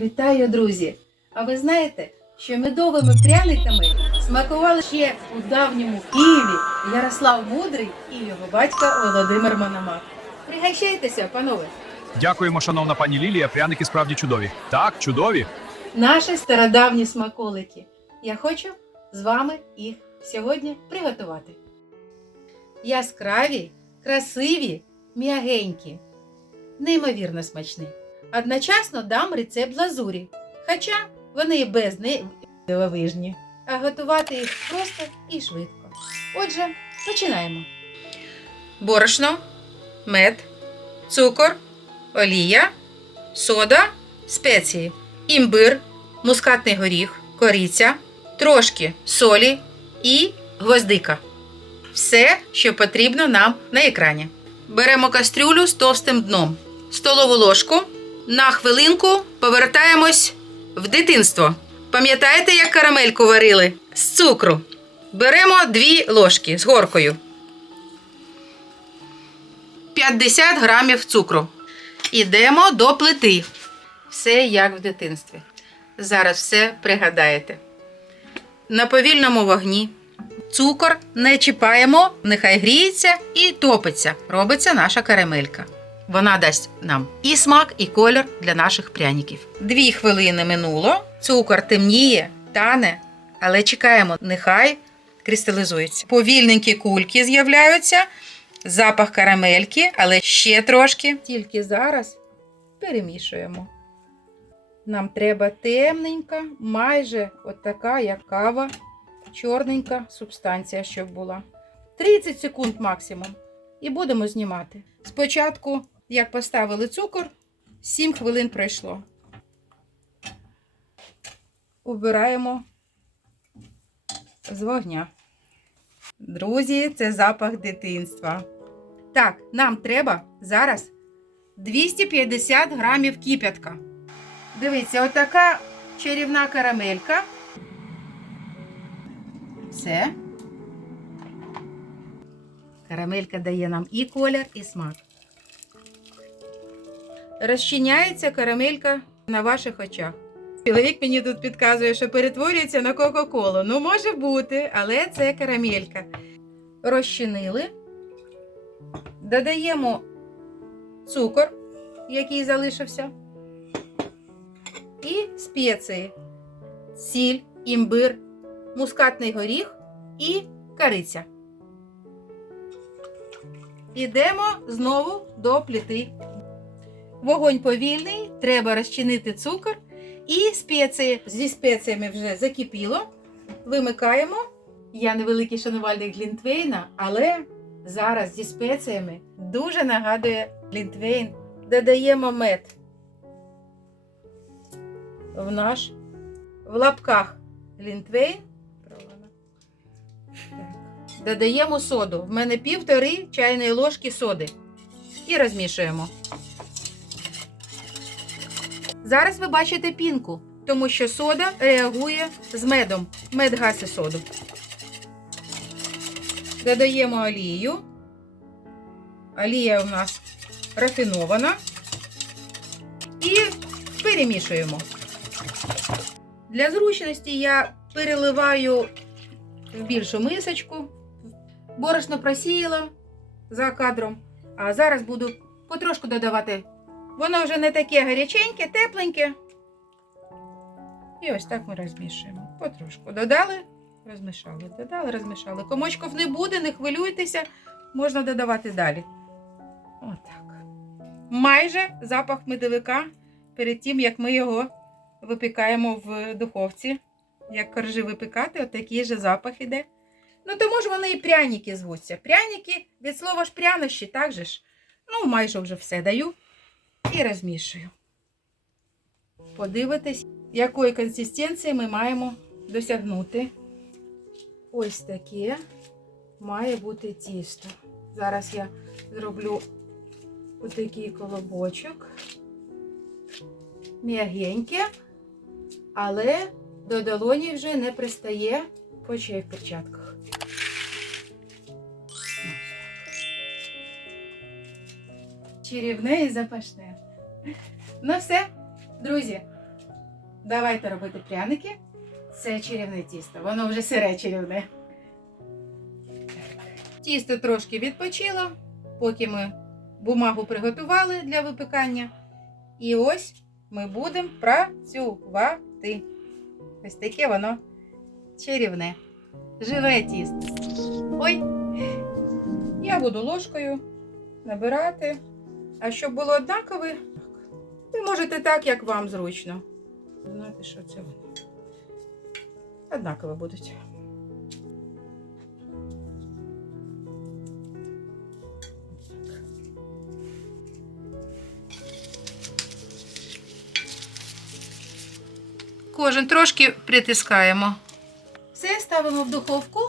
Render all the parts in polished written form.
Вітаю, друзі! А ви знаєте, що медовими пряниками смакували ще у давньому Києві Ярослав Мудрий і його батько Володимир Мономах. Пригощайтеся, панове! Дякуємо, шановна пані Лілія, пряники справді чудові. Так, чудові. Наші стародавні смаколики. Я хочу з вами їх сьогодні приготувати. Яскраві, красиві, м'ягенькі, неймовірно смачні. Одночасно дам рецепт глазурі, хоча вони і без неї дивовижні, а готувати їх просто і швидко. Отже, починаємо. Борошно, мед, цукор, олія, сода, спеції, імбир, мускатний горіх, кориця, трошки солі і гвоздика. Все, що потрібно нам на екрані. Беремо кастрюлю з товстим дном, столову ложку. На хвилинку повертаємось в дитинство. Пам'ятаєте, як карамельку варили? З цукру. Беремо 2 ложки з горкою. 50 грамів цукру. Ідемо до плити. Все як в дитинстві. Зараз все пригадаєте. На повільному вогні. Цукор не чіпаємо, нехай гріється і топиться. Робиться наша карамелька. Вона дасть нам і смак, і колір для наших пряників. 2 хвилини минуло, цукор темніє, тане, але чекаємо, нехай кристалізується. Повільненькі кульки з'являються, запах карамельки, але ще трошки. Тільки зараз перемішуємо. Нам треба темненька, майже от така, як кава, чорненька субстанція, щоб була. 30 секунд максимум. І будемо знімати. Спочатку, як поставили цукор, 7 хвилин пройшло. Убираємо з вогня. Друзі, це запах дитинства. Так, нам треба зараз 250 грамів кип'ятка. Дивіться, отака чарівна карамелька. Все. Карамелька дає нам і колір, і смак. Розчиняється карамелька на ваших очах. Чоловік мені тут підказує, що перетворюється на Кока-Колу. Ну, може бути, але це карамелька. Розчинили. Додаємо цукор, який залишився. І спеції. Сіль, імбир, мускатний горіх і кориця. Ідемо знову до плити. Вогонь повільний, треба розчинити цукор і спеції. Зі спеціями вже закипіло. Вимикаємо. Я невеликий шанувальник глінтвейна, але зараз зі спеціями дуже нагадує глінтвейн. Додаємо мед в лапках глінтвейн. Додаємо соду. В мене 1,5 чайної ложки соди. І розмішуємо. Зараз ви бачите пінку, тому що сода реагує з медом. Мед гасить соду. Додаємо олію. Олія у нас рафінована. І перемішуємо. Для зручності я переливаю в більшу мисочку. Борошно просіяла за кадром, а зараз буду потрошку додавати. Воно вже не таке гаряченьке, тепленьке. І ось так ми розмішуємо. Потрошку додали, розмішали, додали, розмішали. Комочків не буде, не хвилюйтеся, можна додавати далі. Отак. Майже запах медовика перед тим, як ми його випікаємо в духовці. Як коржі випікати, отакий же запах іде. Ну, тому ж вони і пряники звуться. Пряники, від слова ж прянощі, так же ж. Ну, майже вже все даю. І розмішую. Подивитись, якої консистенції ми маємо досягнути. Ось таке має бути тісто. Зараз я зроблю отакий колобочок. М'ягеньке, але до долоні вже не пристає, хоч я і в перчатках. Чарівне і запашне. Ну все, друзі, Давайте робити пряники. Це чарівне тісто, воно вже сире чарівне. Тісто трошки відпочило, поки ми бумагу приготували для випікання. І ось ми будемо працювати. Ось таке воно чарівне. Живе тісто. Ой, я буду ложкою набирати. А щоб було однакове, ви можете так, як вам зручно. Знаєте, що це воно? Однаково будуть. Кожен трошки притискаємо. Все ставимо в духовку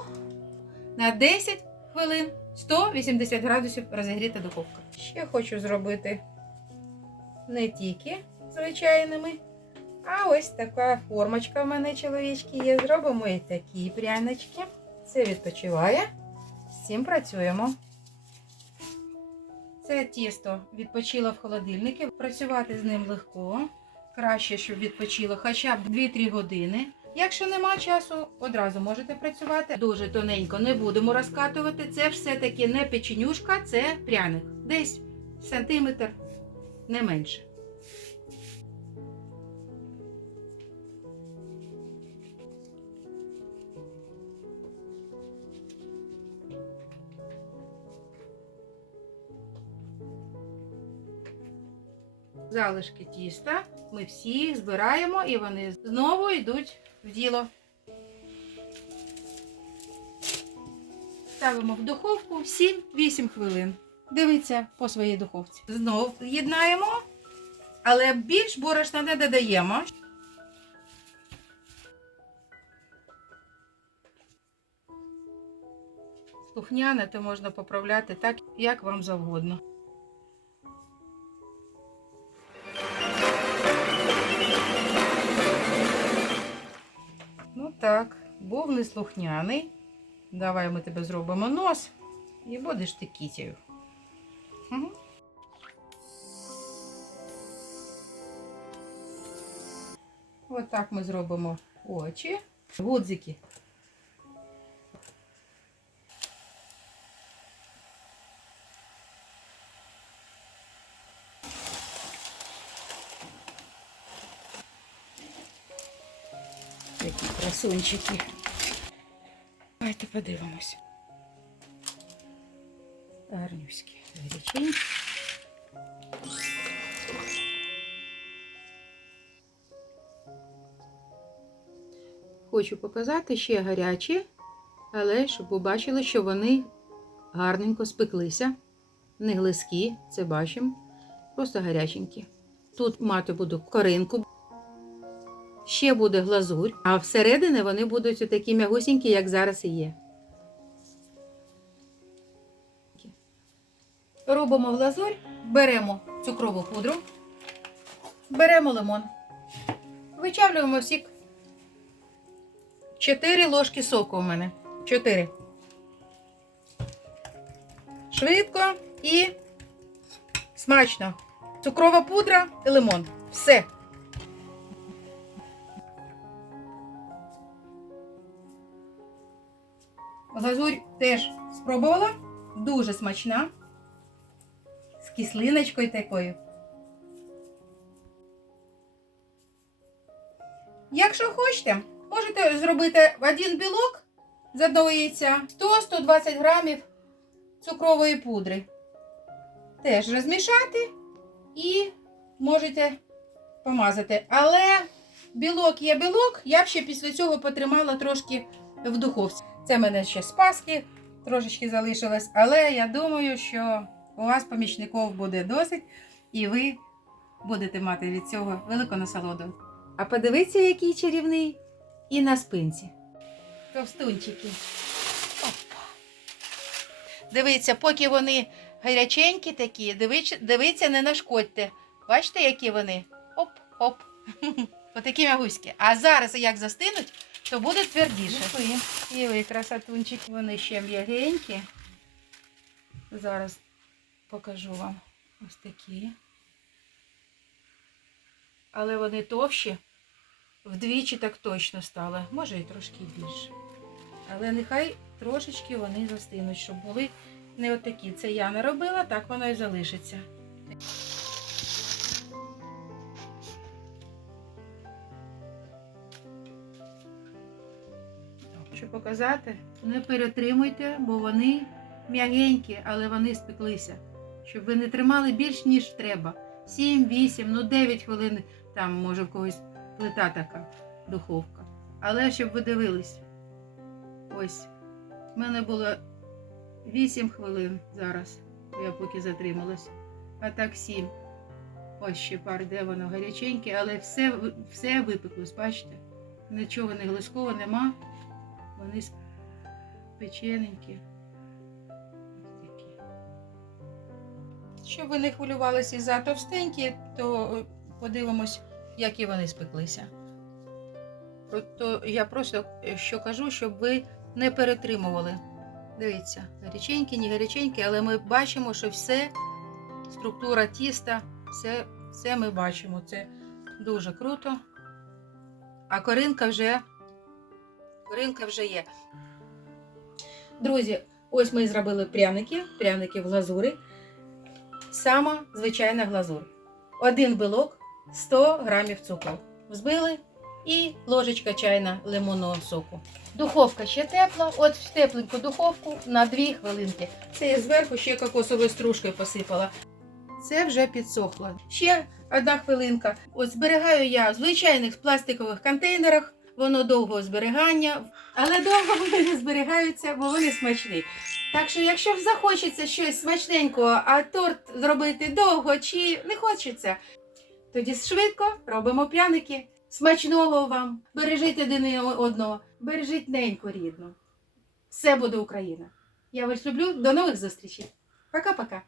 на 10 хвилин. 180 градусів розігріта духовка. Ще хочу зробити не тільки звичайними, а ось така формочка в мене, чоловічки, є. Зробимо і такі прянички. Це відпочиває. З цим працюємо. Це тісто відпочило в холодильнику. Працювати з ним легко. Краще, щоб відпочило хоча б 2-3 години. Якщо нема часу, одразу можете працювати. Дуже тоненько не будемо розкатувати. Це все-таки не печенюшка, це пряник. Десь сантиметр, не менше. Залишки тіста ми всі їх збираємо і вони знову йдуть в діло. Ставимо в духовку 7-8 хвилин. Дивіться по своїй духовці. Знову єднаємо, але більш борошна не додаємо. Слухняне то можна поправляти так, як вам завгодно. Ну так, був неслухняний. Давай ми тебе зробимо нос і будеш ти кітєю. Угу. Ось так ми зробимо очі, гудзики. Такі красунчики. Давайте подивимось. Гарнюські, гаряченькі. Хочу показати ще гарячі, але щоб ви бачили, що вони гарненько спеклися. Не глизькі, це бачимо. Просто гаряченькі. Тут мати буду коринку. Ще буде глазурь, а всередині вони будуть такі м'ягусінькі, як зараз і є. Робимо глазурь, беремо цукрову пудру, беремо лимон, вичавлюємо сік. 4 ложки соку у мене. 4. Швидко і смачно. Цукрова пудра і лимон. Все. Глазурь теж спробувала. Дуже смачна. З кислиночкою такою. Якщо хочете, можете зробити один білок з одного яйця, 100-120 грамів цукрової пудри. Теж розмішати і можете помазати. Але білок є білок, я б ще після цього потримала трошки в духовці. Це в мене ще з Пасхи трошечки залишилось, але я думаю, що у вас помічників буде досить і ви будете мати від цього велику насолоду. А подивіться, який чарівний і на спинці. Товстунчики. Опа. Дивіться, поки вони гаряченькі такі, дивіться, не нашкодьте. Бачите, які вони? Оп-оп. Отакі мягуські. А зараз, як застинуть, то буде твердіше. І ви, красотунчики, вони ще м'ягенькі. Зараз покажу вам ось такі. Але вони товщі вдвічі так точно стало, може і трошки більше. Але нехай трошечки вони застинуть, щоб були не отакі. Це я наробила, так воно і залишиться. Щоб показати, не перетримуйте, бо вони м'ягенькі, але вони спеклися. Щоб ви не тримали більш, ніж треба. 7, 8, ну 9 хвилин, там може в когось плита така, духовка. Але щоб ви дивились. Ось, в мене було 8 хвилин зараз, я поки затрималась. А так 7. Ось ще пар, де воно гаряченьке, але все випеклось, бачите? Нічого не глизького нема. Вони печененькі. Ось такі. Щоб ви не хвилювалися за товстенькі, то подивимось, які вони спеклися. То я просто що кажу, щоб ви не перетримували. Дивіться, гаряченькі, не гаряченькі, але ми бачимо, що все, структура тіста, все ми бачимо. Це дуже круто. А коринка вже є. Друзі, ось ми зробили пряники в глазурі. Сама звичайна глазур. 1 білок, 100 грамів цукру. Взбили і ложечка чайна лимонного соку. Духовка ще тепла, от в тепленьку духовку на 2 хвилинки. Це я зверху ще кокосовою стружкою посипала. Це вже підсохло. Ще 1 хвилинка. От зберігаю я в звичайних пластикових контейнерах. Воно довго зберігання, але довго вони не зберігаються, бо вони смачні. Так що, якщо захочеться щось смачненького, а торт зробити довго чи не хочеться, тоді швидко робимо пряники. Смачного вам! Бережіть один одного, бережіть неньку рідну. Все буде Україна. Я вас люблю, до нових зустрічей. Пока-пока.